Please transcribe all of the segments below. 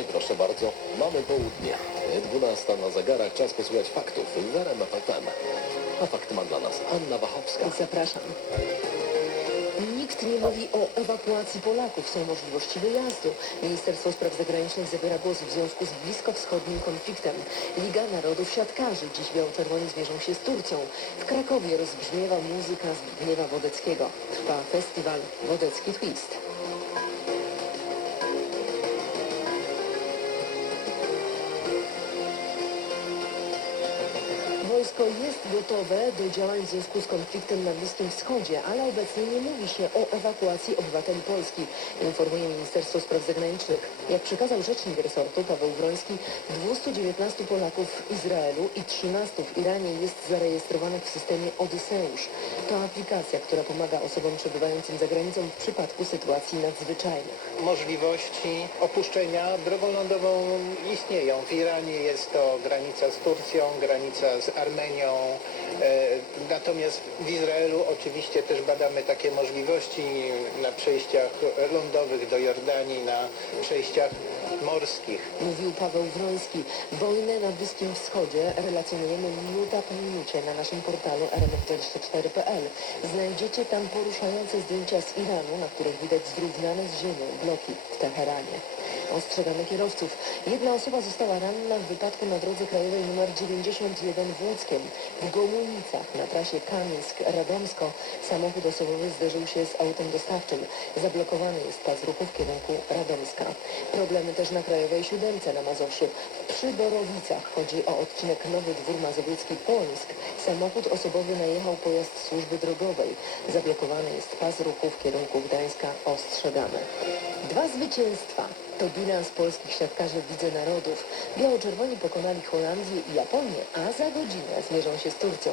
I proszę bardzo, mamy południe. 12 na zegarach, czas posłuchać faktów w RMF. A fakt ma dla nas Anna Wachowska. Zapraszam. Nikt nie mówi o ewakuacji Polaków. Są możliwości wyjazdu. Ministerstwo Spraw Zagranicznych zabiera głos w związku z bliskowschodnim konfliktem. Liga Narodów Siatkarzy. Dziś biało-czerwoni zmierzą się z Turcją. W Krakowie rozbrzmiewa muzyka Zbigniewa Wodeckiego. Trwa festiwal Wodecki Twist. Wojsko jest gotowe do działań w związku z konfliktem na Bliskim Wschodzie, ale obecnie nie mówi się o ewakuacji obywateli Polski, informuje Ministerstwo Spraw Zagranicznych. Jak przekazał rzecznik resortu Paweł Wroński, 219 Polaków w Izraelu i 13 w Iranie jest zarejestrowanych w systemie Odyseusz. To aplikacja, która pomaga osobom przebywającym za granicą w przypadku sytuacji nadzwyczajnych. możliwości opuszczenia drogą lądową istnieją. W Iranie jest to granica z Turcją, granica z Armenią. E, Natomiast w Izraelu oczywiście też badamy takie możliwości na przejściach lądowych do Jordanii, na przejściach morskich. Mówił Paweł Wroński. Wojnę na Bliskim Wschodzie relacjonujemy minuta po minucie na naszym portalu rmf24.pl. Znajdziecie tam poruszające zdjęcia z Iranu, na których widać zrównane z ziemią bloki w Teheranie. Ostrzegamy kierowców. Jedna osoba została ranna w wypadku na drodze krajowej nr 91 w Łódzkiem. W Gomułnicach na trasie Kamieńsk-Radomsko samochód osobowy zderzył się z autem dostawczym. Zablokowany jest pas ruchu w kierunku Radomska. Problemy też na krajowej siódemce na Mazowszu. W Przyborowicach chodzi o odcinek Nowy Dwór Mazowiecki-Pońsk. Samochód osobowy najechał pojazd służby drogowej. Zablokowany jest pas ruchu w kierunku Gdańska. Ostrzegamy. Dwa zwycięstwa. To bilans polskich siatkarzy w Lidze Narodów. Biało-czerwoni pokonali Holandię i Japonię, a za godzinę zmierzą się z Turcją.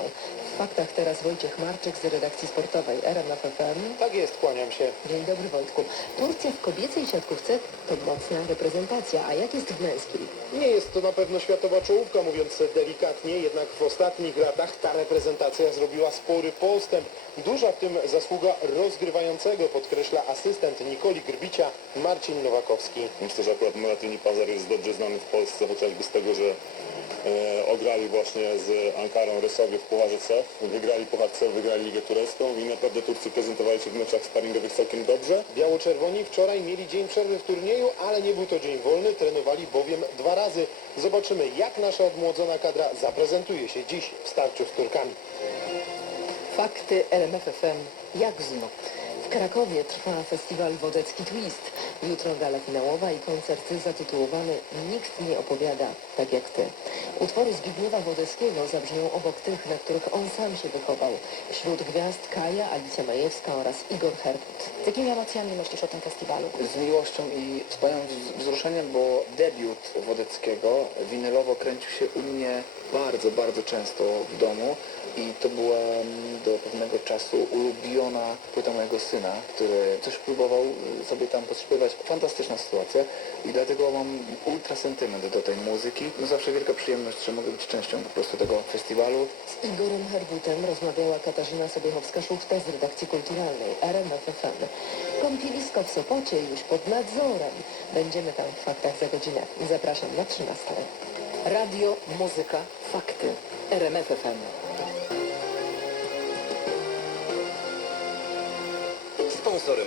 W faktach teraz Wojciech Marczyk z redakcji sportowej RMF FM. Tak jest, kłaniam się. Dzień dobry Wojtku. Turcja w kobiecej siatkówce to mocna reprezentacja, a jak jest w męskiej? Nie jest to na pewno światowa czołówka, mówiąc delikatnie, jednak w ostatnich latach ta reprezentacja zrobiła spory postęp. Duża w tym zasługa rozgrywającego, podkreśla asystent Nikoli Grbicia Marcin Nowakowski. Myślę, że akurat Moratyni Pazar jest dobrze znany w Polsce, chociażby z tego, że e, ograli właśnie z Ankarą Resowie w Pucharze C, wygrali Puchar C, wygrali Ligę Turecką i naprawdę Turcy prezentowali się w meczach sparingowych całkiem dobrze. Biało-czerwoni wczoraj mieli dzień przerwy w turnieju, ale nie był to dzień wolny, trenowali bowiem dwa razy. Zobaczymy, jak nasza odmłodzona kadra zaprezentuje się dziś w starciu z Turkami. Fakty RMFFM jak znów. W Krakowie trwa festiwal Wodecki Twist. Jutro gala finałowa i koncert zatytułowany Nikt nie opowiada tak jak ty. Utwory Zbigniewa Wodeckiego zabrzmią obok tych, na których on sam się wychował. Wśród gwiazd Kaja, Alicja Majewska oraz Igor Herbut. Z jakimi emocjami myślisz o tym festiwalu? z miłością i wspaniałym wz- wzruszeniem, bo debiut Wodeckiego winylowo kręcił się u mnie bardzo, bardzo często w domu i to była do pewnego czasu ulubiona płyta mojego syna, który coś próbował y, sobie tam podśpiewać. Fantastyczna sytuacja i dlatego mam ultra sentyment do tej muzyki. No zawsze wielka przyjemność, że mogę być częścią po prostu tego festiwalu. Z Igorem Herbutem rozmawiała Katarzyna Sobiechowska-Szuchta z redakcji kulturalnej RMF FM. Kąpielisko w Sopocie już pod nadzorem. Będziemy tam w faktach za godzinę. Zapraszam na 13. Radio, muzyka, fakty. RMF FM. もそれ